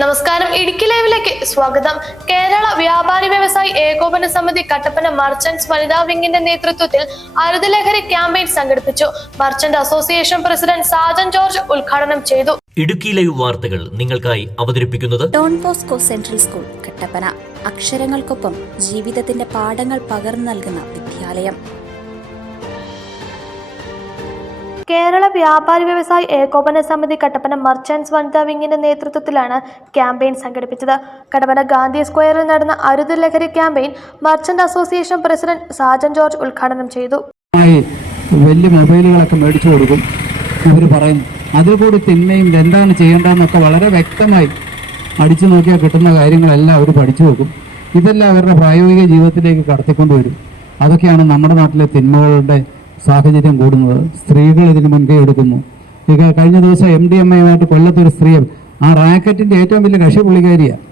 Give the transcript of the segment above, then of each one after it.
നമസ്കാരം, ഇടുക്കി ലൈവിലേക്ക് സ്വാഗതം. കേരള വ്യാപാരി വ്യവസായി ഏകോപന സമിതി കട്ടപ്പന മർച്ചന്റ്സ് വനിതാ വിങ്ങിന്റെ നേതൃത്വത്തിൽ അരുതലഹരി ക്യാമ്പയിൻ സംഘടിപ്പിച്ചു. Merchant association president Sajan George ഉദ്ഘാടനം ചെയ്തു. ഇടുക്കി ലൈവ് വാർത്തകൾ നിങ്ങൾക്കായി അവതരിപ്പിക്കുന്നത് Don Bosco central school Kattappana. അക്ഷരങ്ങൾക്കൊപ്പം ജീവിതത്തിന്റെ പാഠങ്ങൾ പകർന്നു നൽകുന്ന വിദ്യാലയം. കേരള വ്യാപാരി വ്യവസായി ഏകോപന സമിതി കട്ടപ്പന മർച്ചന്റ്സ് വനിതാ വിങ്ങിന്റെ നേതൃത്വത്തിലാണ് ക്യാമ്പയിൻ സംഘടിപ്പിച്ചത്. കട്ടപ്പന ഗാന്ധി സ്ക്വയറിൽ നടന്ന അരുതലഹരി campaign merchant association president Sajan George ഉദ്ഘാടനം ചെയ്തു. വലിയ മൊബൈലുകളൊക്കെ മേടിച്ചു കൊടുക്കും. ഇവർ പറയുന്നു അതിൽ കൂടി തിന്മയും എന്താണ് ചെയ്യേണ്ടതെന്നൊക്കെ വളരെ വ്യക്തമായി അടിച്ചു നോക്കിയാൽ കിട്ടുന്ന കാര്യങ്ങളെല്ലാം അവർ പഠിച്ചു നോക്കും. ഇതെല്ലാം അവരുടെ പ്രായോഗിക ജീവിതത്തിലേക്ക് കടത്തിക്കൊണ്ടുവരും. അതൊക്കെയാണ് നമ്മുടെ നാട്ടിലെ തിന്മകളുടെ സാഹചര്യം കൂടുന്നത്. സ്ത്രീകൾ ഇതിന് മുൻകൈ എടുക്കുന്നു. കഴിഞ്ഞ ദിവസം MDMA-യുമായിട്ട് കൊല്ലത്തൊരു സ്ത്രീ ആ റാക്കറ്റിൻ്റെ ഏറ്റവും വലിയ കക്ഷി പുള്ളിക്കാരിയാണ്.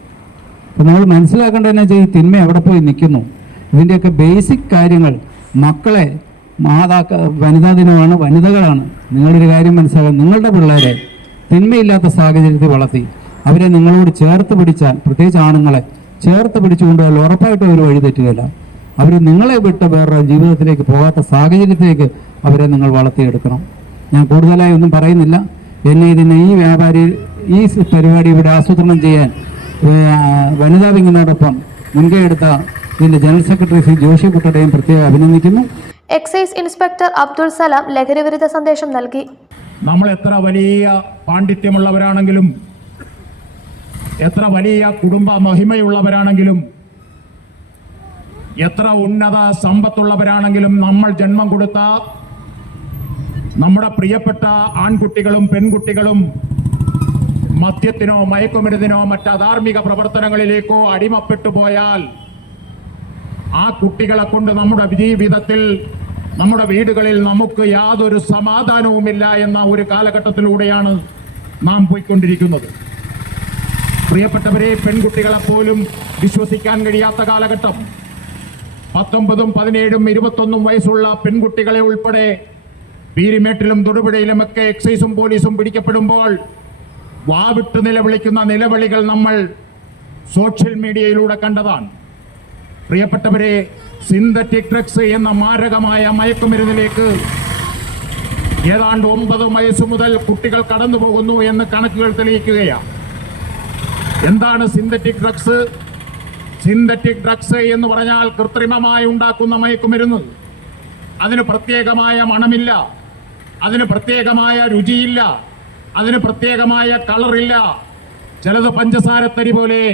അപ്പം നമ്മൾ മനസ്സിലാക്കേണ്ടതെന്ന് വെച്ചാൽ ഈ തിന്മ എവിടെ പോയി നിൽക്കുന്നു. ഇതിൻ്റെയൊക്കെ ബേസിക് കാര്യങ്ങൾ മക്കളെ വനിതാ ദിനമാണ്, വനിതകളാണ്. നിങ്ങളൊരു കാര്യം മനസ്സിലാക്കുക, നിങ്ങളുടെ പിള്ളേരെ തിന്മയില്ലാത്ത സാഹചര്യത്തിൽ വളർത്തി അവരെ നിങ്ങളോട് ചേർത്ത് പിടിച്ചാൽ, പ്രത്യേകിച്ച് ആണുങ്ങളെ ചേർത്ത് പിടിച്ചുകൊണ്ടുപോയാൽ ഉറപ്പായിട്ടും അവർ വഴി തെറ്റുകയില്ല. അവർ നിങ്ങളെ വിട്ട് വേറെ ജീവിതത്തിലേക്ക് പോകാത്ത സാഹചര്യത്തിലേക്ക് അവരെ നിങ്ങൾ വളർത്തിയെടുക്കണം. ഞാൻ കൂടുതലായി ഒന്നും പറയുന്നില്ല. ഈ പരിപാടി ഇവിടെ ആസൂത്രണം ചെയ്യാൻ വനിതാ വിങ്ങിനോടൊപ്പം മുൻകൈ എടുത്ത ഇതിൻ്റെ ജനറൽ സെക്രട്ടറി ശ്രീ ജോഷി കുട്ടടയും പ്രത്യേകം അഭിനന്ദിക്കുന്നു. എക്സൈസ് ഇൻസ്പെക്ടർ അബ്ദുൾ സലാം ലഹരി വിരുദ്ധ സന്ദേശം നൽകി. നമ്മൾ എത്ര വലിയ പാണ്ഡിത്യമുള്ളവരാണെങ്കിലും, എത്ര വലിയ കുടുംബ മഹിമയുള്ളവരാണെങ്കിലും, എത്ര ഉന്നത സമ്പത്തുള്ളവരാണെങ്കിലും, നമ്മൾ ജന്മം കൊടുത്ത നമ്മുടെ പ്രിയപ്പെട്ട ആൺകുട്ടികളും പെൺകുട്ടികളും മദ്യത്തിനോ മയക്കുമരുന്നിനോ മറ്റ് അധാർമിക പ്രവർത്തനങ്ങളിലേക്കോ അടിമപ്പെട്ടു പോയാൽ ആ കുട്ടികളെ കൊണ്ട് നമ്മുടെ ജീവിതത്തിൽ, നമ്മുടെ വീടുകളിൽ നമുക്ക് യാതൊരു സമാധാനവുമില്ല എന്ന ഒരു കാലഘട്ടത്തിലൂടെയാണ് നാം പോയിക്കൊണ്ടിരിക്കുന്നത്. പ്രിയപ്പെട്ടവരെ, പെൺകുട്ടികളെപ്പോലും വിശ്വസിക്കാൻ കഴിയാത്ത കാലഘട്ടം. 19, 17, 21 വയസ്സുള്ള പെൺകുട്ടികളെ ഉൾപ്പെടെ പീരിമേട്ടിലും തൊടുപുഴയിലുമൊക്കെ എക്സൈസും പോലീസും പിടിക്കപ്പെടുമ്പോൾ വാവിട്ട് നിലവിളിക്കുന്ന നിലവിളികൾ നമ്മൾ സോഷ്യൽ മീഡിയയിലൂടെ കണ്ടതാണ്. പ്രിയപ്പെട്ടവരെ, സിന്തറ്റിക് ഡ്രഗ്സ് എന്ന മാരകമായ മയക്കുമരുന്നിലേക്ക് ഏതാണ്ട് 9 വയസ്സ് മുതൽ കുട്ടികൾ കടന്നു പോകുന്നു എന്ന് കണക്കുകൾ തെളിയിക്കുകയാണ്. എന്താണ് സിന്തറ്റിക് ഡ്രഗ്സ്? സിന്തറ്റിക് ഡ്രഗ്സ് എന്ന് പറഞ്ഞാൽ കൃത്രിമമായി ഉണ്ടാക്കുന്ന മയക്കുമരുന്ന്. അതിന് പ്രത്യേകമായ മണമില്ല, അതിന് പ്രത്യേകമായ രുചിയില്ല, അതിന് പ്രത്യേകമായ കളറില്ല. ചിലത് പഞ്ചസാരത്തരി പോലെ,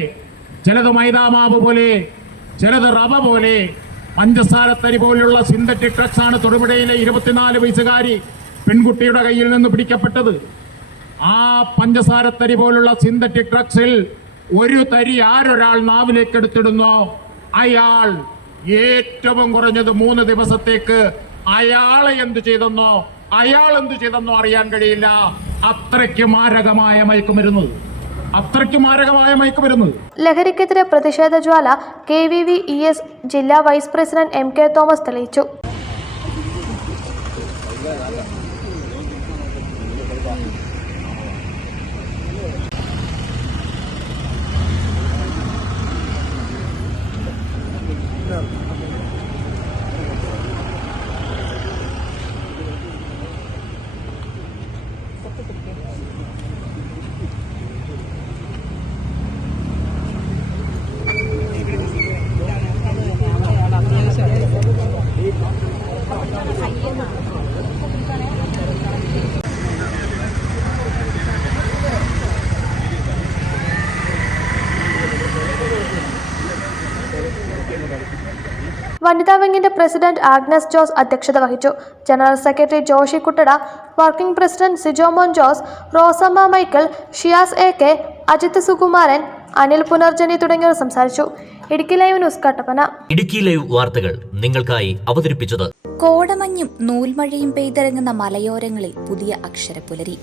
ചിലത് മൈദാമാവ് പോലെ, ചിലത് റവ പോലെ. പഞ്ചസാരത്തരി പോലുള്ള സിന്തറ്റിക് ഡ്രഗ്സ് ആണ് തൊടുപുഴയിലെ 24 വയസ്സുകാരി പെൺകുട്ടിയുടെ കയ്യിൽ നിന്ന് പിടിക്കപ്പെട്ടത്. ആ പഞ്ചസാരത്തരി പോലുള്ള സിന്തറ്റിക് ഡ്രഗ്സിൽ ഒരു തരി ആരൊരാൾ നാവിലേക്ക് എടുത്തിടുന്നോ അയാൾ ഏറ്റവും കുറഞ്ഞത് 3 ദിവസത്തേക്ക് അയാൾ എന്ത് ചെയ്തെന്നോ അറിയാൻ കഴിയില്ല. അത്രയ്ക്ക് മാരകമായ മയക്കുമരുന്ന്, അത്രയ്ക്ക് മാരകമായ മയക്കുമരുന്ന്. ലഹരിക്കെതിരെ പ്രതിഷേധ ജ്വാല KVVES ജില്ലാ വൈസ് പ്രസിഡന്റ് MK തോമസ് തെളിയിച്ചു. വനിതാ വിങ്ങിന്റെ പ്രസിഡന്റ് ആഗ്നസ് ജോസ് അധ്യക്ഷത വഹിച്ചു. General secretary Joshi Kuttada, working president Sijomon Jose, Rosamma Michael, Shiyas AK, Ajith Sukumaran, Anil Punarjani തുടങ്ങിയവർ സംസാരിച്ചു. Idukki live news Kattappana. Idukki live വാർത്തകൾ നിങ്ങൾക്കായി അവതരിപ്പിച്ചത് കോടമഞ്ഞും നൂൽമഴയും പെയ്തിറങ്ങുന്ന മലയോരങ്ങളിൽ പുതിയ അക്ഷരപ്പുലരി.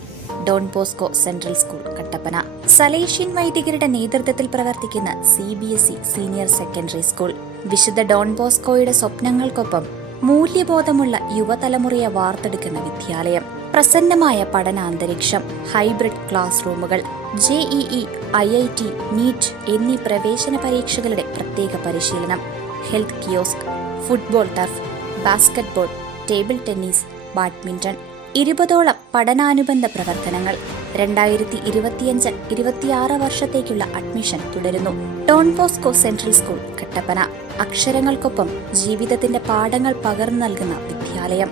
Don Bosco central school Kattappana. Salesian വൈദികരുടെ നേതൃത്വത്തിൽ പ്രവർത്തിക്കുന്ന CBSE സീനിയർ സെക്കൻഡറി സ്കൂൾ. വിശുദ്ധ ഡോൺ ബോസ്കോയുടെ സ്വപ്നങ്ങൾക്കൊപ്പം മൂല്യബോധമുള്ള യുവതലമുറയെ വാർത്തെടുക്കുന്ന വിദ്യാലയം. പ്രസന്നമായ പഠനാന്തരീക്ഷം, ഹൈബ്രിഡ് ക്ലാസ് റൂമുകൾ, JEE IIT, നീറ്റ് എന്നീ പ്രവേശന പരീക്ഷകളുടെ പ്രത്യേക പരിശീലനം, health kiosk, football turf, basketball, table tennis, badminton, 20ഓളം പഠനാനുബന്ധ പ്രവർത്തനങ്ങൾ. 2025-26 വർഷത്തേക്കുള്ള അഡ്മിഷൻ തുടരുന്നു. Don Bosco central school, Kattappana. അക്ഷരങ്ങൾക്കൊപ്പം ജീവിതത്തിന്റെ പാഠങ്ങൾ പകർന്നു നൽകുന്ന വിദ്യാലയം.